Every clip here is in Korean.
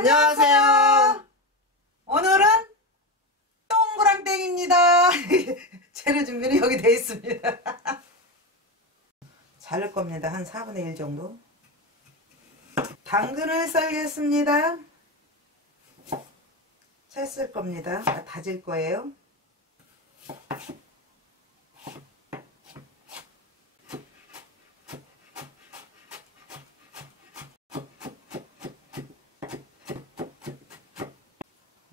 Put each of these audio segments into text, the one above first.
안녕하세요. 오늘은 동그랑땡입니다. 재료 준비는 여기 돼 있습니다. 자를 겁니다. 한 4분의 1 정도. 당근을 썰겠습니다. 채쓸 겁니다. 아, 다질 거예요.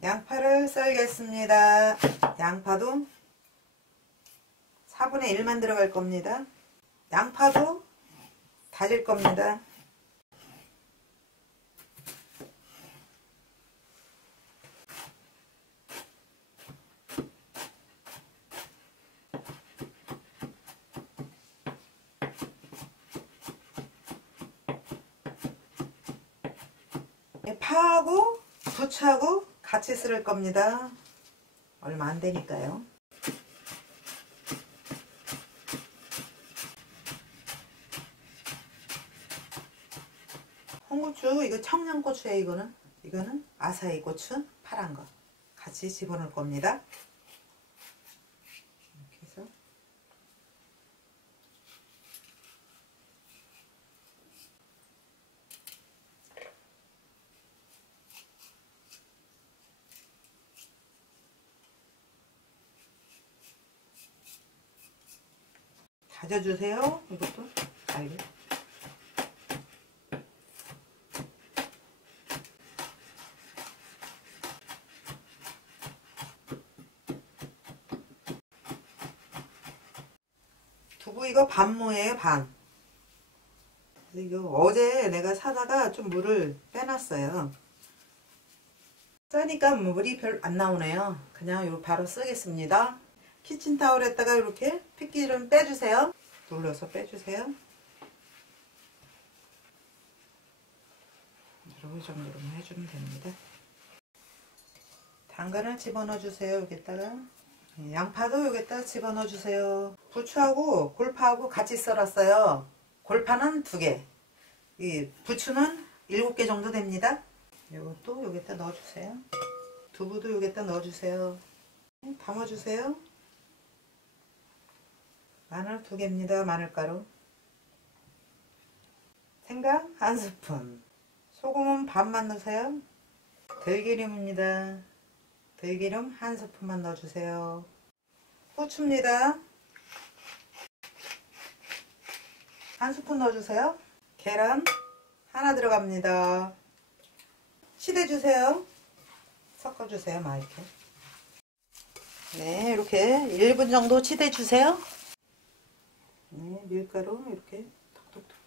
양파를 썰겠습니다. 양파도 4분의 1만 들어갈 겁니다. 양파도 다질 겁니다. 파하고 부추하고 같이 쓸 겁니다. 얼마 안 되니까요. 홍고추 이거 청양고추에 이거는 이거는 아사히 고추 파란 거 같이 집어넣을 겁니다. 이렇게 해서 다져주세요. 이것도 알게. 두부 이거 반무예요 반. 이거 어제 내가 사다가 좀 물을 빼놨어요. 써니까 물이 별 안 나오네요. 그냥 요 바로 쓰겠습니다. 키친타올에다가 이렇게 핏기름 빼주세요. 눌러서 빼주세요. 이렇게 정도로만 해주면 됩니다. 당근을 집어넣어 주세요. 여기다가 양파도 여기다 집어넣어 주세요. 부추하고 골파하고 같이 썰었어요. 골파는 두 개, 이 부추는 일곱 개 정도 됩니다. 이것도 여기다 넣어주세요. 두부도 여기다 넣어주세요. 담아주세요. 마늘 두 개입니다. 마늘가루. 생강 한 스푼. 소금은 반만 넣으세요. 들기름입니다. 들기름 한 스푼만 넣어주세요. 후추입니다. 한 스푼 넣어주세요. 계란 하나 들어갑니다. 치대주세요. 섞어주세요. 막 이렇게. 네, 이렇게 1분 정도 치대주세요. 네, 밀가루 이렇게 톡톡톡톡.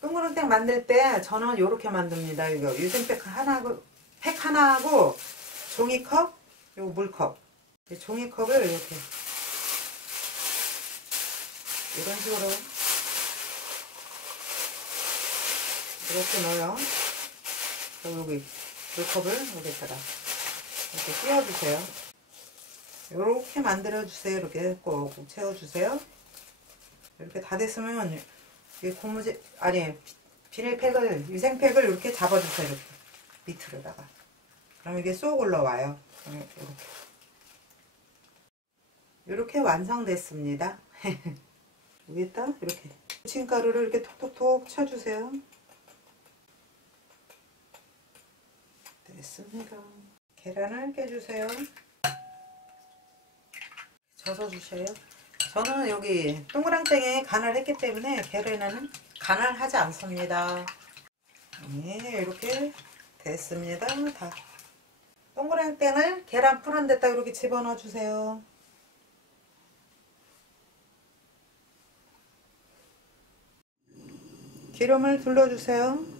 동그랑땡 만들 때 저는 이렇게 만듭니다. 이거 유생팩 하나하고 팩 하나하고 종이컵, 요 물컵. 이 종이컵을 이렇게 이런 식으로 이렇게 넣어요. 여기 물컵을 여기다가 이렇게 띄워주세요. 이렇게 만들어주세요. 이렇게 꼭꼭 채워주세요. 이렇게 다 됐으면 이 고무줄 아니 비닐팩을 유생팩을 이렇게 잡아주세요. 이렇게 밑으로다가 그럼 이게 쏙 올라와요. 이렇게 이렇게 완성됐습니다. 여기다 이렇게 부침가루를 이렇게 톡톡톡 쳐주세요. 됐습니다. 계란을 깨주세요. 젖어주세요. 저는 여기 동그랑땡에 간을 했기 때문에 계란에는 간을 하지 않습니다. 네, 이렇게 됐습니다. 다. 동그랑땡을 계란 푸른 데다 이렇게 집어넣어 주세요. 기름을 둘러주세요.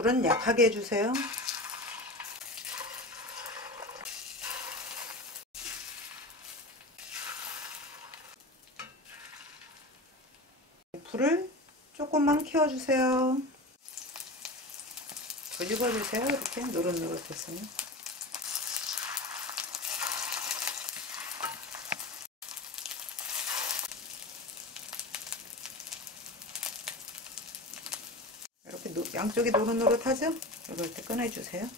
불은 약하게 해주세요. 불을 조금만 키워주세요. 뒤집어주세요. 이렇게 노릇노릇했으면. 노- 양쪽이 노릇노릇하죠? 이럴 때 꺼내주세요.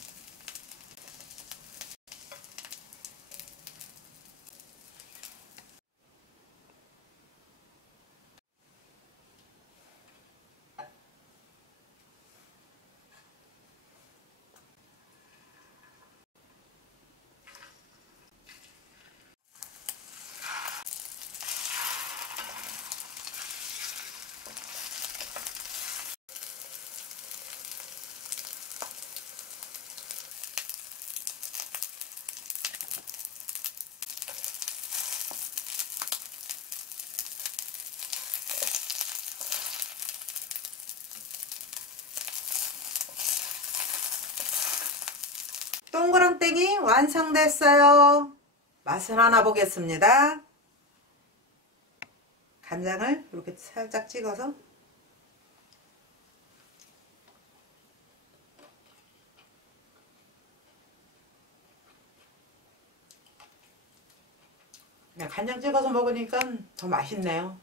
동그랑땡이 완성됐어요. 맛을 하나 보겠습니다. 간장을 이렇게 살짝 찍어서 그냥 간장 찍어서 먹으니까 더 맛있네요.